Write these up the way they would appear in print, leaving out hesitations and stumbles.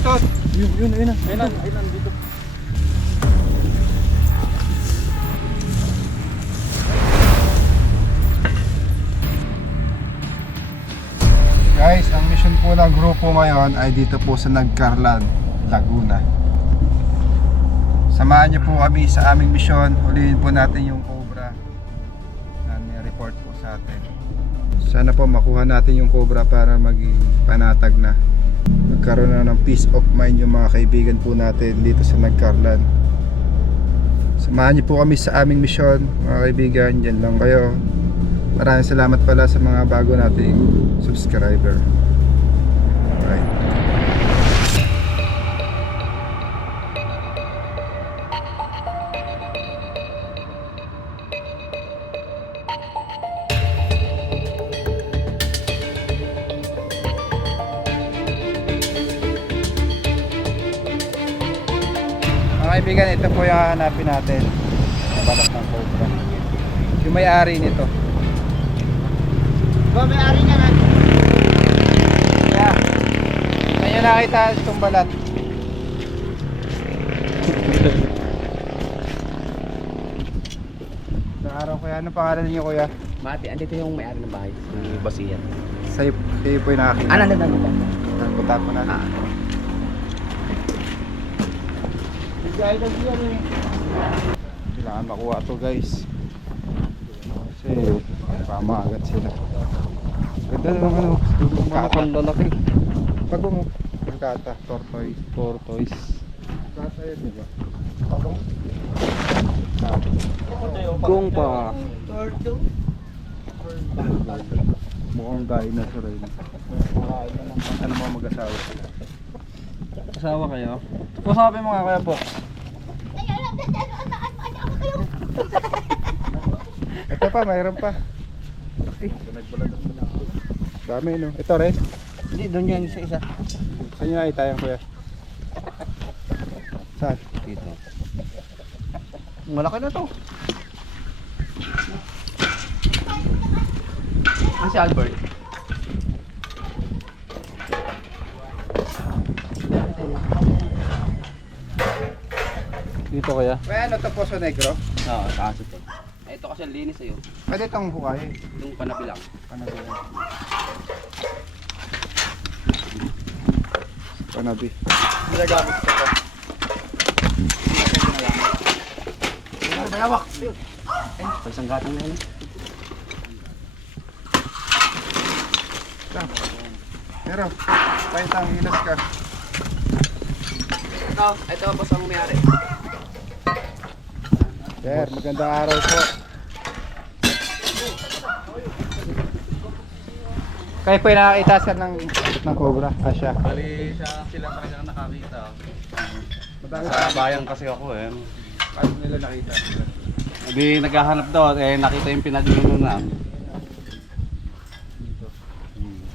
tot. Yun, ayun na. Ayun na, dito. Guys, ang mission po ng grupo ngayon ay dito po sa Nagcarlan, Laguna. Samahan niyo po kami sa aming mission. Hulihin po natin yung cobra na ni-report po sa atin. Sana po makuha natin yung cobra para maging panatag na. Magkaroon na ng peace of mind yung mga kaibigan po natin dito sa Nagcarlan. Samahan niyo po kami sa aming mission, mga kaibigan. Diyan lang kayo. Maraming salamat pala sa mga bago nating subscriber. Alright. Mga kaibigan, ito po yung hahanapin natin. Nabalak ng cobra. Yung may-ari nito. Ba, may-ari niya na. Yeah. Ngayon nyo nakita itong balat. Sa araw kuya, ano pangalan niyo kuya? Mati, andito yung may-ari ng bahay. Yung basiyan. Sa'yo po yung nakakita. Nandito. Tapo na. Nag-guidance yan eh. Kailangan makuha to guys. Kasi pamagat sila. Ganda na naman kata. Lalaki. Pag mo, kata, tortoise. Kata yun, diba? Gong pa. Mukhang dinosaur rin. Ano mga mag-asawa? Asawa kayo? Kusapin mo nga kaya po. Ito pa, mayroon pa. Dami no. Ito rin. Hindi, doon yan isa-isa. Saan nyo nakita yan kuya? Saan? Dito. Malaki na to. Si Albert. Dito kuya. Kuya, ano to Poso Negro? Oo, kaso to. Ito kasi ang linis sa'yo. Pwede itong hukay. Yung panabilang. Panabi. Nagagamit ko to. Malawak. Pagsanggatan na yun. Pero, paitang ilas ka. Ito po sa may-ari. Sir, magandang araw po. Kayo po yung nakakita sir ng cobra? Siya. Bali sila talaga nakakita. Madami Sa bayan kasi ako eh. Paano nila nakita? Hindi naghahanap daw eh nakita yung pinagnununan.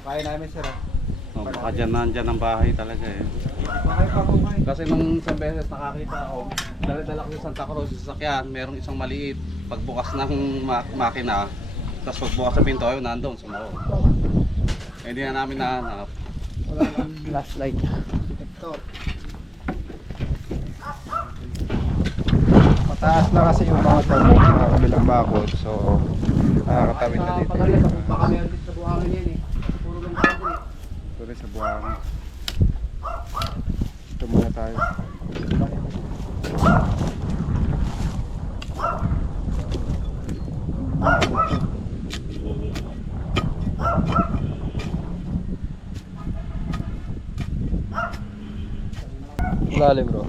Kaya namin sir. Oh, baka dyan ang bahay talaga eh. Bakay pa kumay. Kasi nung isang beses nakakita ako, dala-dala ko sa Santa Cruz sa sasakyan, merong isang maliit. Pagbukas ng makina, tapos pagbukas sa pinto, ayun nandun sa loob. Eh hindi na namin nahanap. Wala nang Flashlight. ito. Mataas na kasi yung mga tao sa kabilang bakod. So, nakakatawid na dito. Baka meron dito sa buhangin yan eh. Puro lang dito eh. Ito rin sa buhangin. Ito muna tayo. Lalim bro.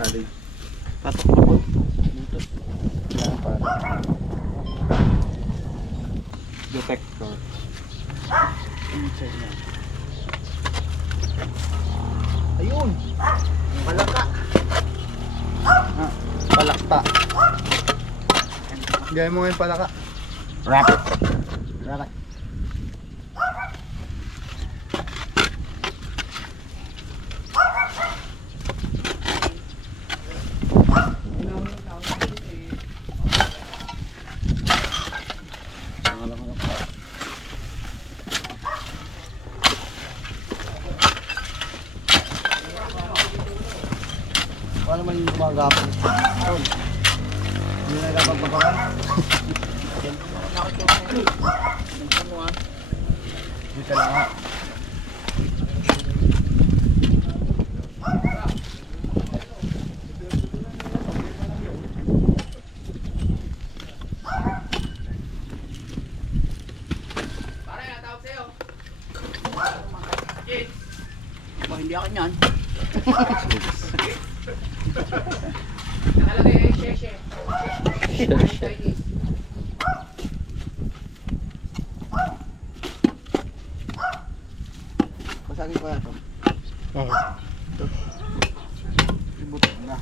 Tali. Tatok na po. Yan pa. Detector. Ayun. Malaka. Palakpa. Gaya mo ngayon palaka. Rabbit. Rabbit. Paano man yung gumagapang? Hindi na nagapagpapakan? Dito lang ha. Hindi ako niyan. Masagin ko yan. Oo. Ibutin na.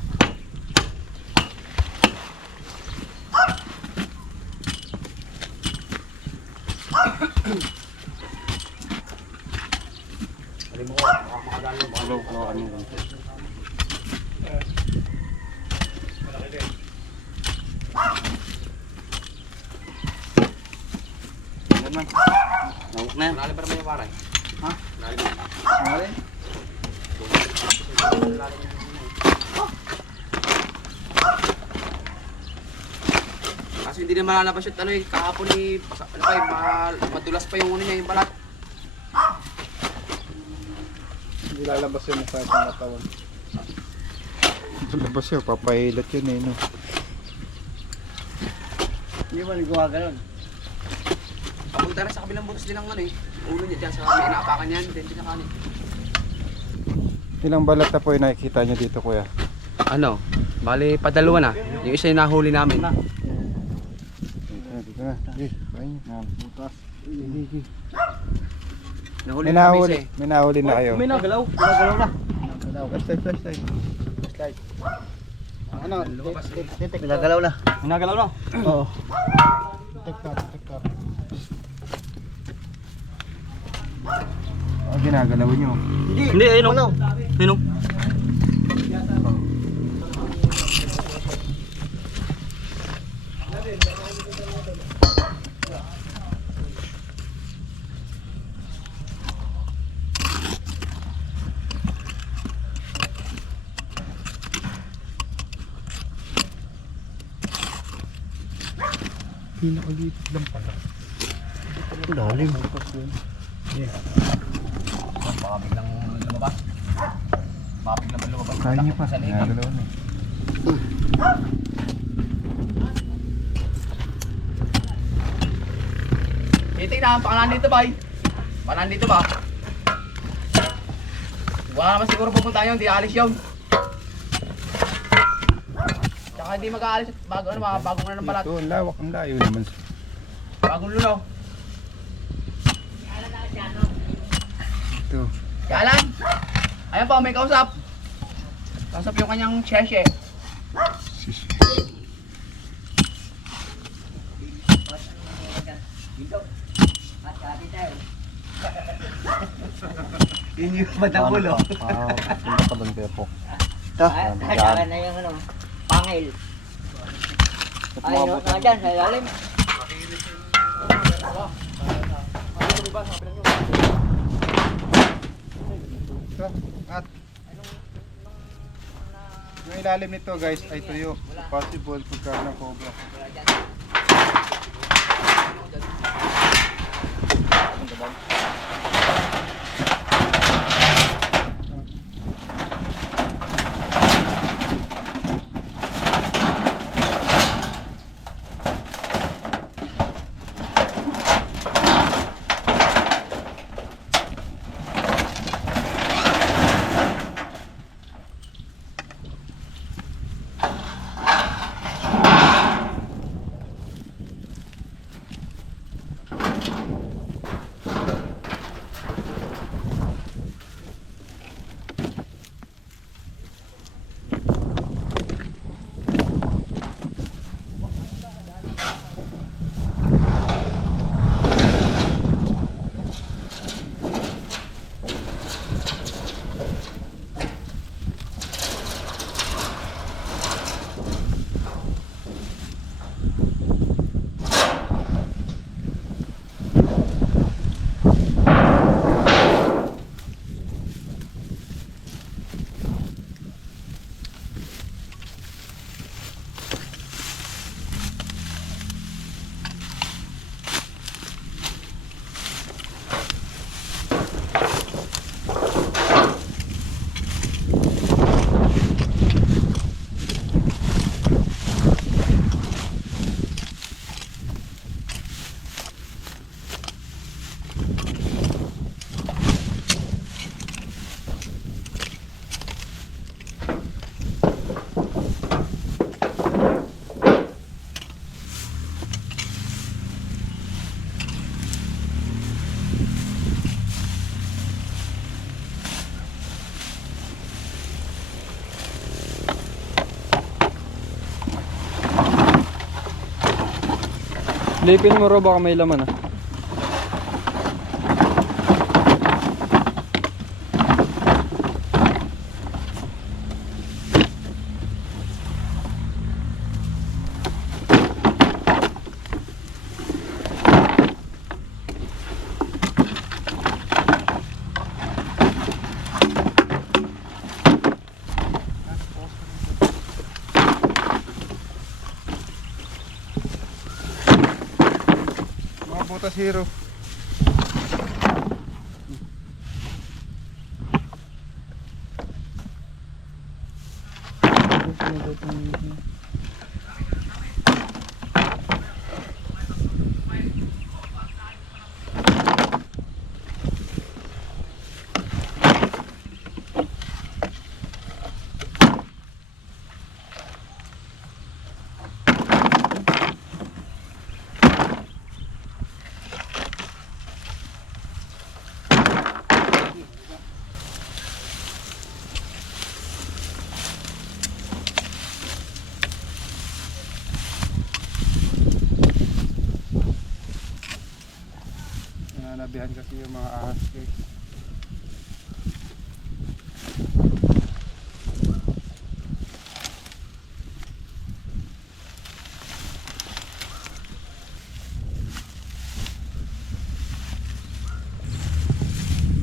Alim mo ko, baka makadali mo. Hello, ano mo. Naman. Nawak na yan. Lalim pa naman yung paray. Ha? Lalim na. Mali. Kasi hindi na malalabas yung ano eh, kahapon ni, ano pa madulas pa yung ano niya, yung balat. Hindi lalabas yung mukha sa katawan. Labas yun, papahilat yun eh, no? Hindi mo nagawa ganun. Papunta na sa kabilang butas din ang ano eh. Ulo niya dyan sa may inaapakan yan, din pinakanin. Ilang balat na po yung nakikita nyo dito, kuya? Ano? Bali, padalawa na. Yung isa yung nahuli namin. Dito na. Ayun. Butas. Nahuli May na kami nahuli. isa eh. May nahuli na kayo. May nagalaw. Nagalaw na. Flashlight, flashlight. Flashlight. Ano? May nagalaw na. May nagalaw na. Oo. Detector, detector. Oh, ginagalaw nyo. Hindi, ayun o. Ayun o. Pinakaliit lang pala. Lalim. Baka biglang lumabas. Baka biglang lumabas. Kaya niya pa. Ginagalaw na. Titignan, baka nandito ba? Baka nandito ba? Wala naman siguro pupunta yun, di alis yun. Tsaka hindi mag-aalis bago ano, mga bagong ano ng balat. Ito, ang lawak, ang layo naman. Bagong lunaw. Ito. Yalan! Ayan po, may kausap. Kausap yung kanyang sheshe. Yun yung batang ulo. Hindi ka doon kaya po. Hadaran na yung ano, pangil. Ayun, dyan sa ilalim. Ito, at yung ilalim nito guys ay tuyo. Possible pagka ng cobra. Lipin mo ro, baka may laman ah. Mga butas hero. Nananabihan kasi yung mga ahas guys.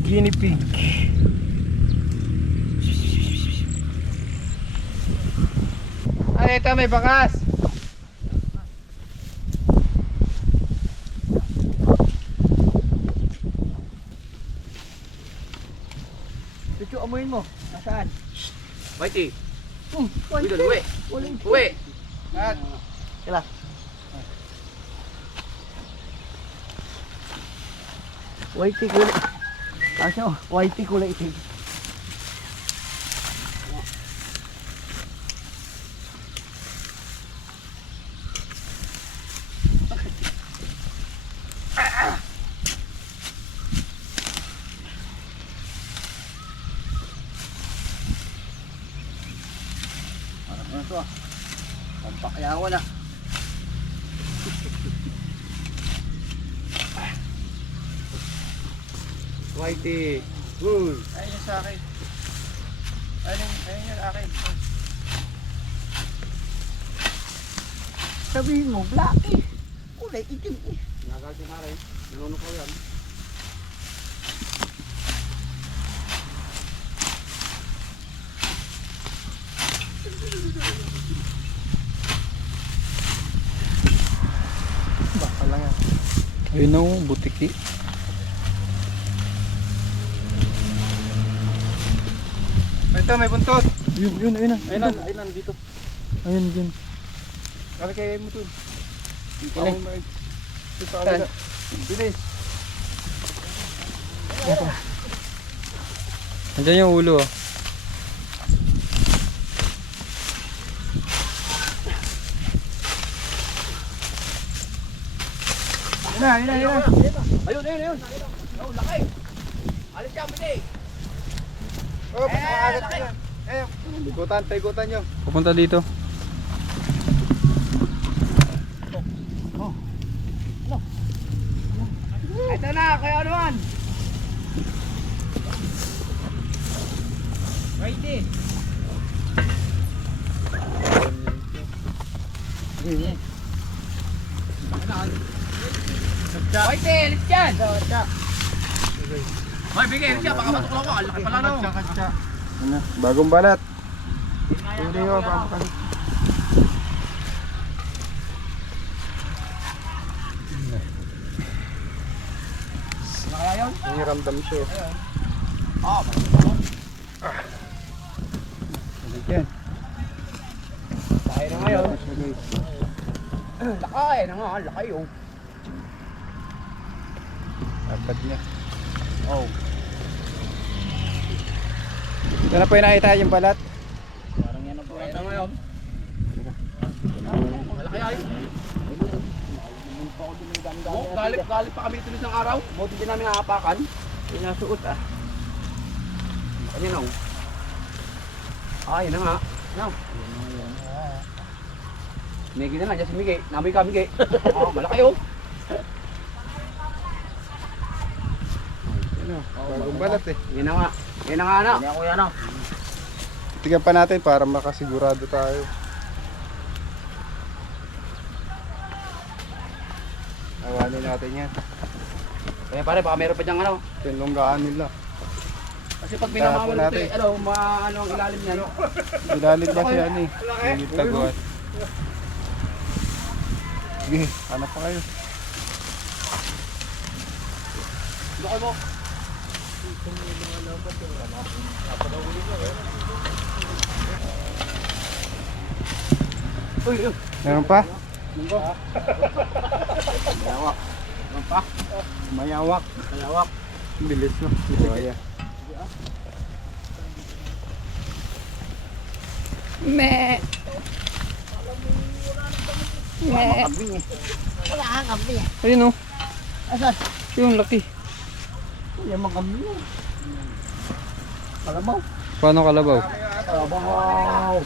Guinea pig. Ay, ito may bakas. Chuchu, amuin mo. Nasaan? Whitey, Uy, doon, uwi. Uwi. At Kila. Whitey kulay. Asa? Whitey kulay itim. Ano to? Pampakyawan na. Whitey. Good. ayun yung sa akin. Ayun yung akin. Sabihin mo, black eh. Kulay itim eh. Nagal na rin. Nanuno ko yan. Baka lang yan. Ayun na oh, butiki. Ito may buntot. Yun na. Ayun, dito. Ayun, dyan. Kalagay mo dun. Ilan? Ito sa kabila. Bilis. Andyan yung ulo ah. Ayun na. Ayun. Oh, laki. Alis siya, pwede. Oh, makakagat ka na. Paikutan nyo. Pupunta dito. Ito na, kayo naman. Whitey. Whitey, alis dyan. Hoy, bigay, alis dyan. Baka matuklaw ko. Laki pala no. Katsa. Ano? Bagong balat. Hindi ko papakalit. Ano kaya yun? Nangiramdam siya. Ah, Yan. tayo na ngayon. Laki na nga, laki yung. Lapad niya. Oh. Ito na po yung nakita yung balat. Parang yan ang buhay na ngayon. Malaki ay. Galit pa kami tuloy ng araw. Buti din namin nakapakan. Pinasuot ah. Kanya na. Ay, na nga. No. Migay na lang, dyan si Migay. Namoy ka, Migay. Oh, malaki oh. Ano, bagong balat eh. Yan na nga. Yan na nga na. Hindi ako yan o. Tingnan pa natin para makasigurado tayo. Awanin natin yan. Kaya pare, baka meron pa dyan ano. Ito yung longgaan nila. Kasi pag Tapon minamawal natin. ito, ano, ano ang ilalim niya, no? Ilalim kasi ano eh. Yung taguan. Sige, hanap pa kayo. Laki mo. Uy, uy. Meron pa? Mayawak. Ano pa? Mayawak. Mayawak. Bilis no. Buhaya. Meh. Meh. Kambing eh. Wala kang kambing eh. Ayun oh. Asan? Yung laki. Yung mga kambing eh. Kalabaw. Paano kalabaw? Kalabaw.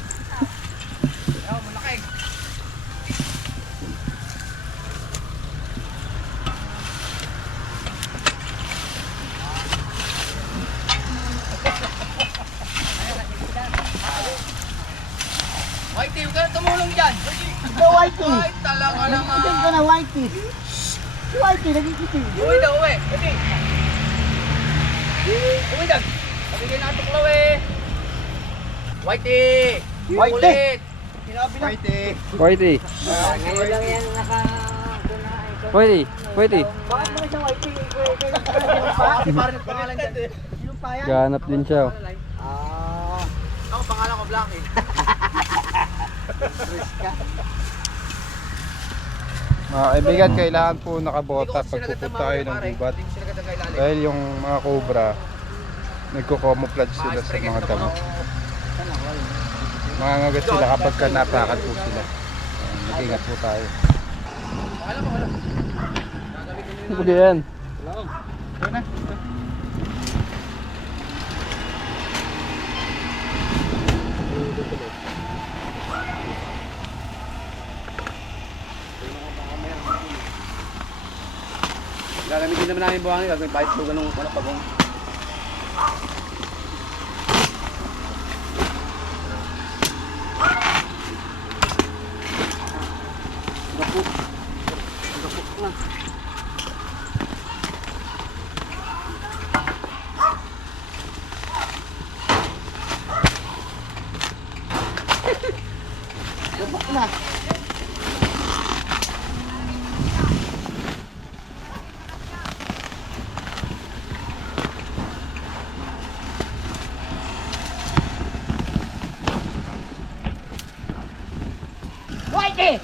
Whitey, huwag ka na tumulong dyan. Ito, Whitey. Ay, talaga naman. Nagkikitin ka na, Whitey. Si Whitey, nagkikitin. Uwi daw, uwi. Uwi. Uwi dyan. Pabigay na tuklaw eh. Whitey. Whitey. Ulit. Whitey. Whitey. Ngayon lang yan Whitey. Whitey. Bakit mo na siya Whitey? Kasi parang nagpangalan dyan. Sino pa yan? Gahanap din siya oh. Ah. Ako, pangalan ko Blanc eh. Mga kaibigan, kailangan po nakabota pag pupunta kayo ng gubat. Dahil yung mga cobra, nagko-camouflage sila sa mga damo. Mangangagat sila kapag ka napakan po sila. Mag-ingat po tayo. Ano ba yan? Gagamitin naman namin buhangin, gagawin bite ko ganung ano pagong. Gapu. Gapu na. Gapak na. Whitey!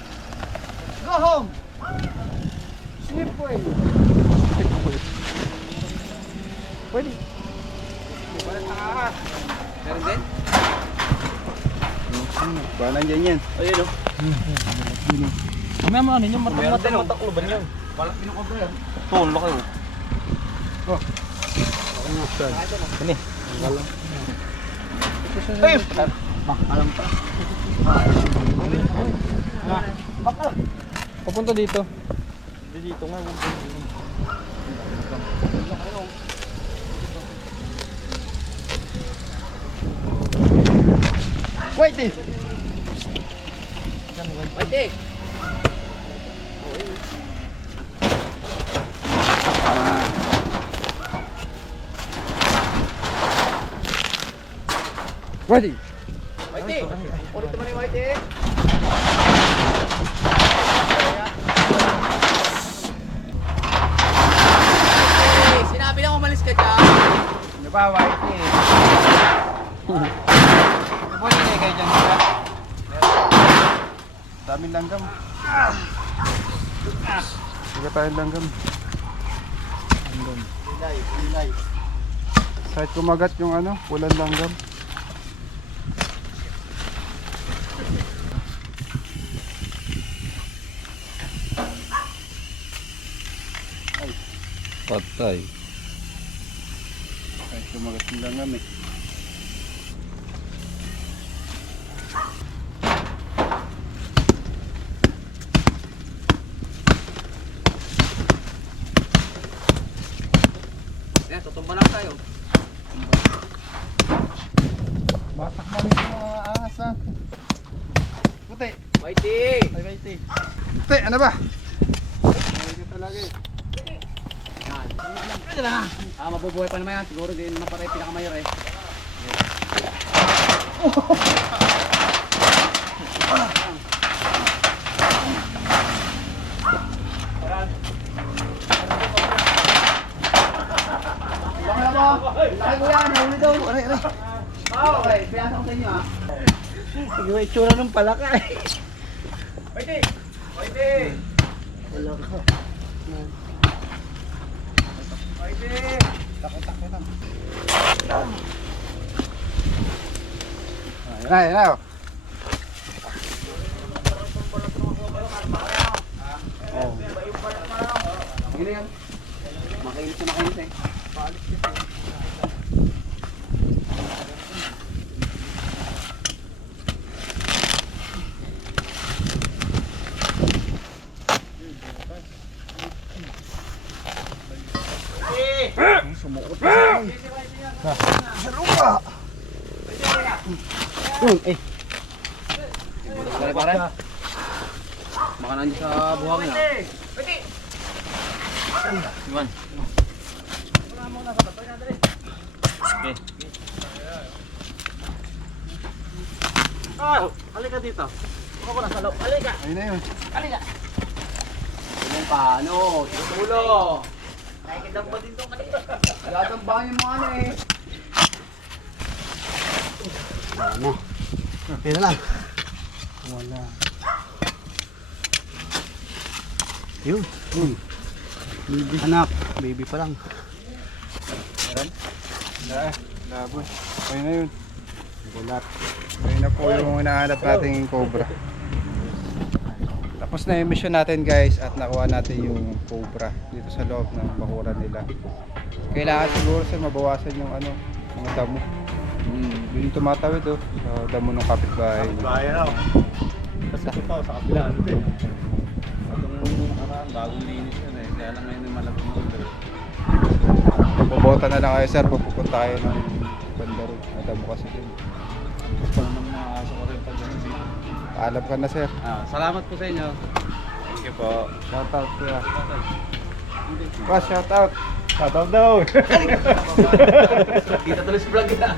Go home! Sleep well. Pwede. Meron din? Ba nandiyan yan? Ayun oh. Mamaya mo ano yun? Meron din oh. Taklo ba niyan? Walang pinukobra yan. Tol, laki oh. Ayun! Alam pa. Papunta dito. Whitey! Whitey! Whitey. Whitey! Ulit naman yung Whitey eh. Hey, sinabi lang umalis ka dyan. Ano ba, Whitey? Pwede na kayo dyan sila. Daming langgam. Huwag tayong langgam. Ilay. Kahit kumagat yung ano, pulan langgam. Patay. Kahit kumagat yung langgam eh. Batak mo yung mga ahas ha. Puti. Mighty! Ay, Mighty. Puti, ano ba? Talaga eh. Mabubuhay pa naman yan. Siguro din naman pare pinakamayor eh. Laki ko yan, huli daw. Aray, aray. Okay, piyasa ko sa inyo ah. Sige, may itsura ng palaka eh. Mighty! Mighty! Wala ka. Mighty! Takot lang. Ay, ay, ay. Oh. Gini yan. Makainis na makainis eh. Sumukot pa sa akin. Sa lupa. Eh. Dali pare. Baka nandiyan sa buhangin ah. Iwan. Okay. Ah, halika dito. Ako na sa loob. Halika. Ayun na yun. Halika. Yung paano? Tulo. Nakikidang pa din to kanina. Latambahan yung mga ano eh. Ano? Okay na lang. Wala. Yun. Baby. Anak, baby pa lang. Meron? Wala eh. Labon. Ayun na yun. Bulat. Ayun na po yung hinahanap nating cobra. Tapos na yung mission natin guys at nakuha natin yung cobra dito sa loob ng bakuran nila. Kailangan siguro sa mabawasan yung ano, mga damo. Yung tumatawid oh, sa damo ng kapitbahay. Bayan ako. Kasi ito sa kabila. Ano din? Itong nakaraan, bagong linis yun eh. Kaya lang ngayon yung malapit mo ulit. Bobota na lang kayo sir, pupunta kayo ng banda ron. Nadamo kasi din. Gusto naman mga aso ko rin pag ganun dito. Paalam ka na sir. Salamat po sa inyo. Thank you po. Shoutout kuya. Shoutout. Shoutout daw. Kita tuloy sa vlog na.